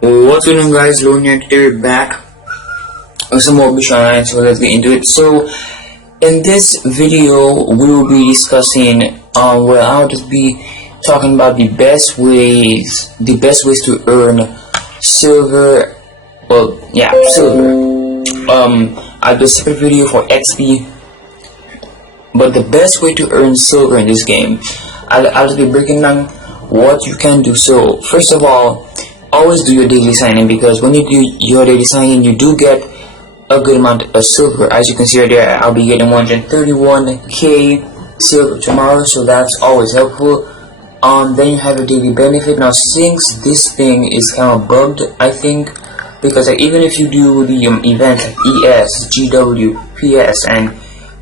What's going on, guys? Lone here. Today we're back with some more Bleach Online, so let's get into it. So in this video we will be discussing I'll just be talking about the best ways to earn silver. Well, yeah, silver. I'll do a separate video for XP, but the best way to earn silver in this game, I'll just be breaking down what you can do. So first of all, always do your daily signing, because when you do your daily signing you do get a good amount of silver. As you can see right there, I'll be getting 131k silver tomorrow, so that's always helpful. Then you have a daily benefit. Now since this thing is kind of bugged, I think, because like, even if you do the events like ES, GW, PS and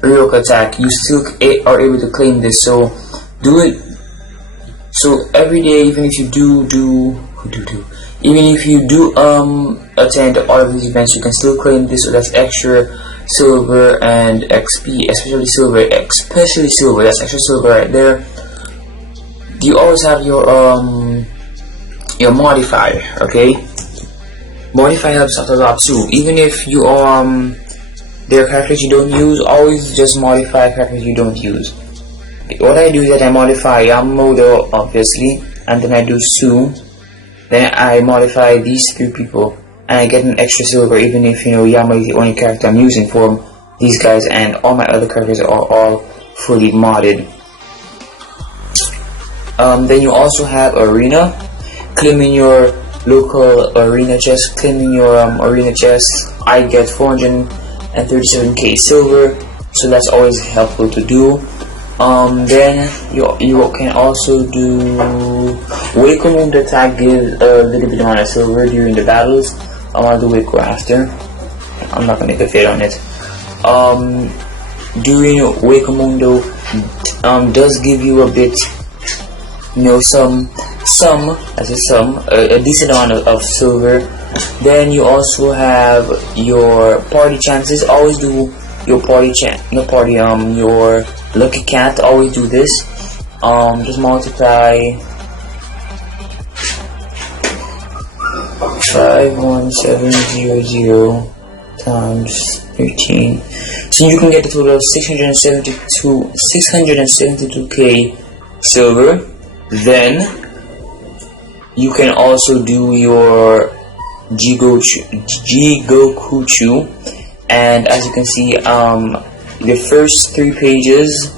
Ryoka attack, you still are able to claim this, so do it. So every day, even if you attend all of these events, you can still claim this, so that's extra silver and XP, especially silver, that's extra silver right there. You always have your modifier, okay? Modifier helps out a lot too. Even if you there are characters you don't use, always just modify characters you don't use. What I do is that I modify Yamamoto, obviously, and then I do Sue. Then I modify these three people, and I get an extra silver, even if Yama is the only character I'm using for these guys, and all my other characters are all fully modded. Then you also have arena. Claiming your local arena chest. Claiming your arena chest, I get 437k silver, so that's always helpful to do. Then you can also do Waco move. The attack gives a little bit amount of silver during the battles. I'll do Waco after. I'm not gonna make a fit on it. Doing Waco Mundo does give you a bit, a decent amount of silver. Then you also have your party chances. Always do your your lucky cat. Always do this. Just multiply 51700 times 13, so you can get a total of 672k silver. Then you can also do your Jigokuchu, and as you can see, the first 3 pages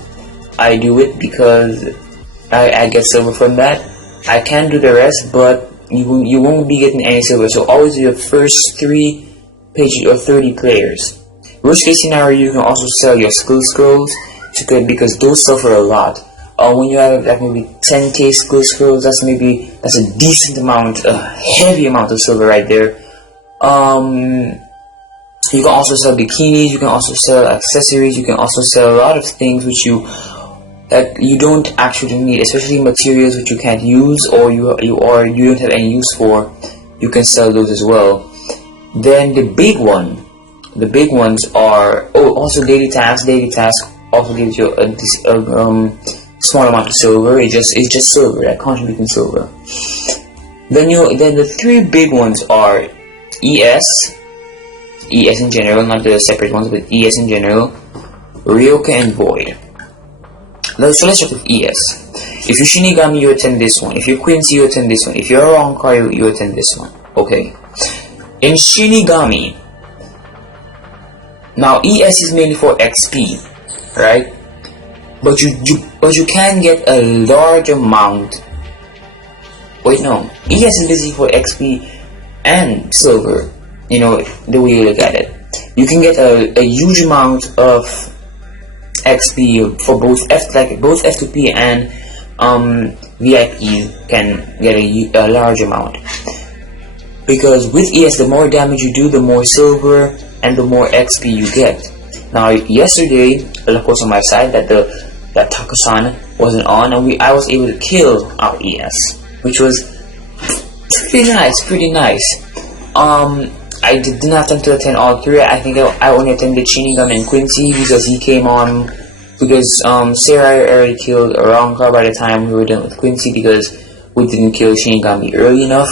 I do it because I get silver from that. I can do the rest, but you won't be getting any silver, so always do your first 3 pages or 30 players. Worst case scenario, you can also sell your skill scrolls because those suffer a lot. When you have like maybe 10k skill scrolls, that's a decent amount, a heavy amount of silver right there. You can also sell bikinis, you can also sell accessories, you can also sell a lot of things which you don't actually need, especially materials which you can't use or you don't have any use for. You can sell those as well. Then the big ones are also daily tasks. Daily tasks also gives you a small amount of silver. It's just silver, that contributing silver. Then the 3 big ones are ES in general, not the separate ones, but ES in general, Ryoka and Void. So let's start with ES. If you're Shinigami, you attend this one. If you're Quincy, you attend this one. If you're Ronkai, you attend this one. Okay. In Shinigami, now ES is mainly for XP, right? But you can get a large amount. Wait, no. ES is basically for XP and silver. The way you look at it, you can get a huge amount of XP for both F2P and VIP can get a large amount, because with ES, the more damage you do, the more silver and the more XP you get. Now yesterday, of course, on my side that Takusan wasn't on, and I was able to kill our ES, which was pretty nice. I didn't have time to attend all 3. I think I only attended Shinigami and Quincy because he came on, because Sarah already killed Ronka by the time we were done with Quincy, because we didn't kill Shinigami early enough.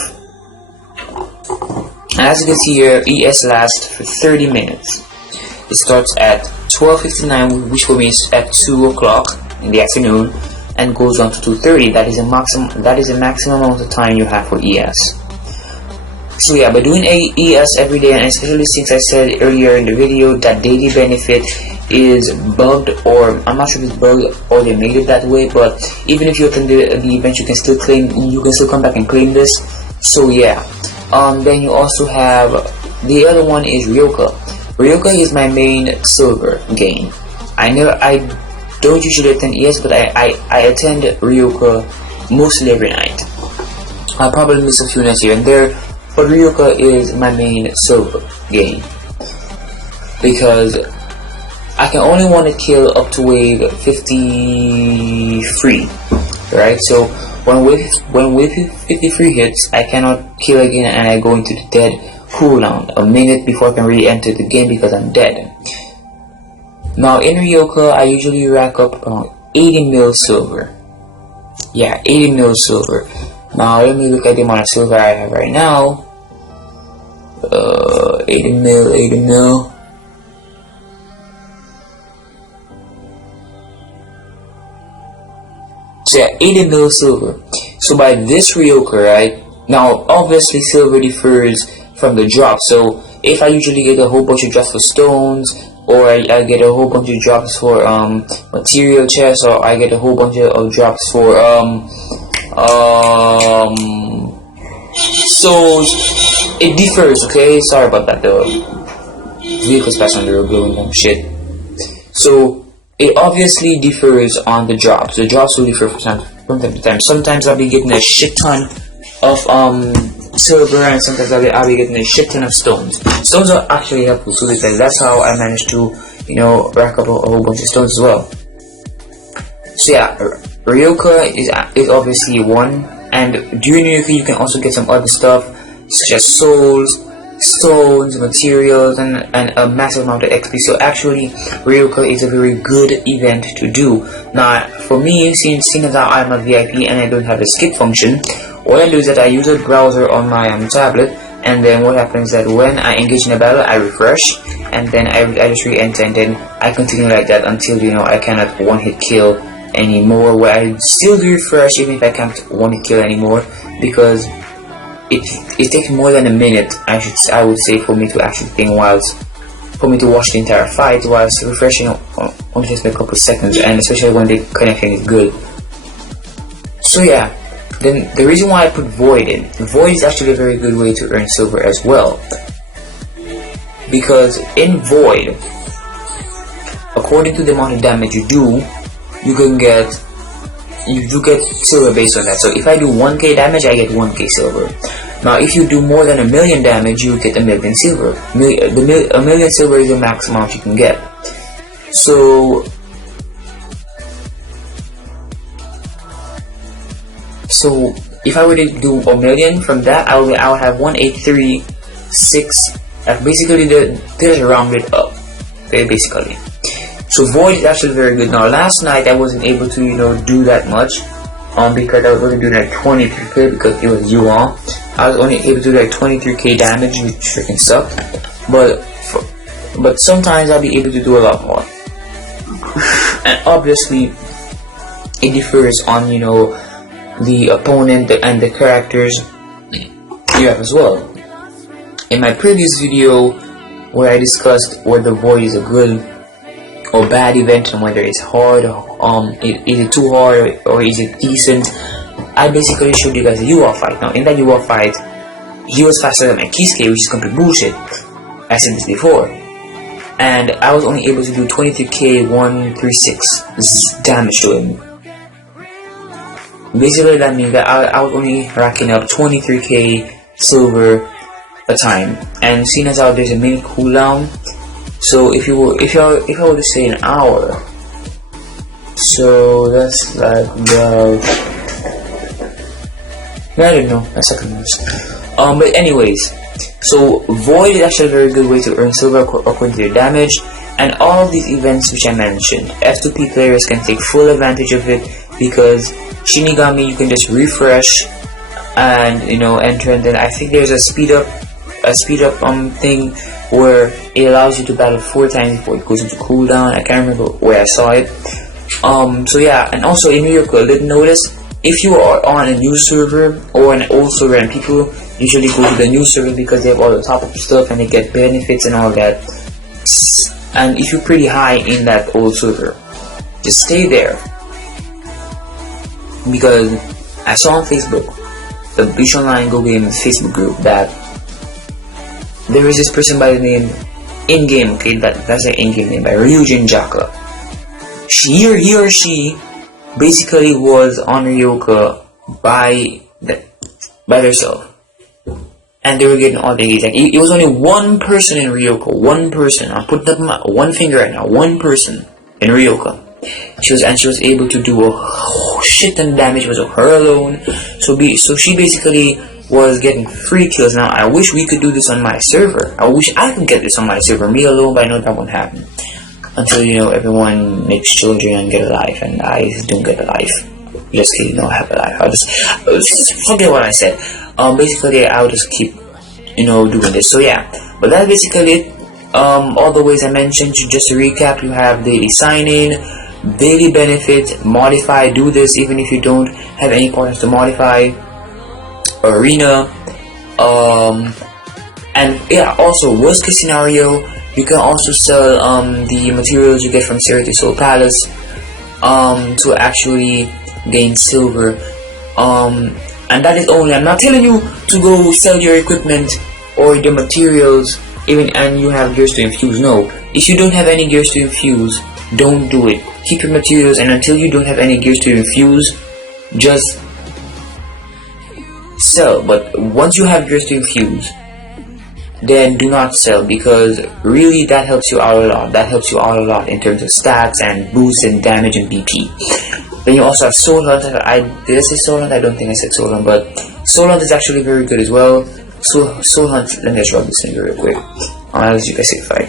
And as you can see here, ES lasts for 30 minutes. It starts at 12:59, which will mean at 2 o'clock in the afternoon, and goes on to 2:30. That is a maximum. That is the maximum amount of time you have for ES. So yeah, by doing ES every day, and especially since I said earlier in the video that daily benefit is bugged, or I'm not sure if it's bugged or they made it that way, but even if you attend the event, you can still claim. You can still come back and claim this. So yeah. Then you also have the other one is Ryoka. Ryoka is my main silver gain. I don't usually attend ES, but I attend Ryoka mostly every night. I'll probably miss a few nights here and there, but Ryoka is my main silver gain because I can only want to kill up to wave 53, right? So when wave 53 hits, I cannot kill again, and I go into the dead cooldown a minute before I can re-enter the game because I'm dead. Now in Ryoka, I usually rack up around 80 mil silver. Yeah, 80 mil silver. Now let me look at the amount of silver I have right now. 80 mil. So yeah, 80 mil silver. So by this Ryoka, right? Now obviously silver differs from the drop. So if I usually get a whole bunch of drops for stones, or I get a whole bunch of drops for material chests, or I get a whole bunch of drops for souls, it differs. Okay, sorry about that. The vehicle's passing on the road blowing and shit. So it obviously differs on the drops. The drops will differ from time to time. Sometimes I'll be getting a shit ton of silver, and sometimes I'll be getting a shit ton of stones. Stones are actually helpful too, because that's how I managed to, rack up a whole bunch of stones as well. So yeah, Ryoka is obviously one, and during Ryoka you can also get some other stuff such as souls, stones, materials, and a massive amount of XP. So actually Ryoka is a very good event to do. Now for me, seeing as I'm a VIP and I don't have a skip function, what I do is that I use a browser on my tablet, and then what happens is that when I engage in a battle, I refresh, and then I just re-enter, and then I continue like that until I cannot one-hit kill anymore, where I still do refresh even if I can't one-hit kill anymore, because it takes more than a minute, I would say, for me to actually think for me to watch the entire fight, whilst refreshing only takes me a couple of seconds, and especially when the connection is good. So yeah, then the reason why I put Void in, Void is actually a very good way to earn silver as well, because in Void, according to the amount of damage you do, you do get silver based on that. So if I do 1k damage, I get 1k silver. Now if you do more than 1,000,000 damage, you get 1,000,000 silver. 1,000,000 silver is the max amount you can get. So if I were to do 1,000,000 from that, I would have 1,836. Basically, there's rounded up. Okay, basically. So Void is actually very good. Now last night I wasn't able to do that much, because I was only doing like 23k because it was Yuan. I was only able to do like 23k damage, which freaking sucked. But sometimes I'll be able to do a lot more. And obviously, it differs on the opponent and the characters you have as well. In my previous video, where I discussed whether Void is a good or bad event and whether it's hard, is it too hard or is it decent, I basically showed you guys a UR fight. Now in that UR fight, he was faster than my Kisuke, which is complete bullshit. I said this before, and I was only able to do 23k 136 damage to him. Basically that means that I was only racking up 23k silver a time, and seeing as how there's a minute cooldown, so if I were to say an hour, so that's like about, I don't know, a second minutes. But anyways, so Void is actually a very good way to earn silver according to your damage, and all of these events which I mentioned, F2P players can take full advantage of it, because Shinigami you can just refresh and enter, and then I think there's a speed up a speed up thing where it allows you to battle 4 times before it goes into cooldown. I can't remember where I saw it. So yeah, and also in Ryoko, did notice if you are on a new server or an old server, and people usually go to the new server because they have all the top up stuff and they get benefits and all that. And if you're pretty high in that old server, just stay there, because I saw on Facebook, the Bleach Online Go Game Facebook group, that there is this person by the name in-game, okay, that's the in-game name, by Ryujin Jaka. He or she basically was on Ryoka by themselves, and they were getting all the engaged. Like, it was only one person in Ryoka, one person. I'm putting up my one finger right now, one person in Ryoka. She was able to do a shit ton of damage. Was her alone. So she basically was getting free kills. Now I wish we could do this on my server. I wish I could get this on my server, me alone, but I know that won't happen until, you know, everyone makes children and get a life, and I don't get a life. Just kidding, no, I have a life. I'll just forget what I said. Basically I'll just keep, you know, doing this. So yeah, but that's basically it. All the ways I mentioned, just to recap, you have daily sign in, daily benefit, modify, do this even if you don't have any partners to modify, arena, and yeah, also worst case scenario, you can also sell the materials you get from Serity Soul Palace to actually gain silver, and that is only, I'm not telling you to go sell your equipment or your materials even and you have gears to infuse. No, if you don't have any gears to infuse, don't do it. Keep your materials, and until you don't have any gears to infuse, just sell. But once you have gears to infuse, then do not sell, because really that helps you out a lot. That helps you out a lot in terms of stats and boosts and damage and BP. Then you also have Soul Hunt. Did I say Soul Hunt? I don't think I said Soul Hunt, but Soul Hunt is actually very good as well. Soul Hunt, let me just rub this in real quick. As you guys say, fine.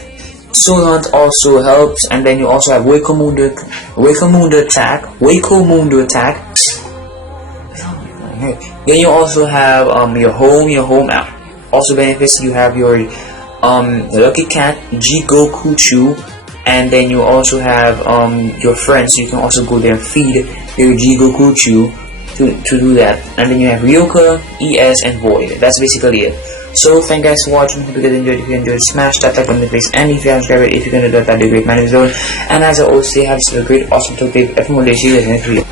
Soul Hunt also helps, and then you also have Waco Mundo attack. Then you also have your home app. Also benefits, you have your Lucky Cat, Jigokuchu, and then you also have your friends, so you can also go there and feed your Jigokuchu to do that. And then you have Ryoka, ES, and Void. That's basically it. So thank you guys for watching. Hope you guys enjoyed. If you enjoyed, smash that like on the face, and if you haven't subscribed, if you're gonna do that, that'd be great. My name is Owen, and as I always say, have a great, awesome, talk, everyone. See you guys in the next video.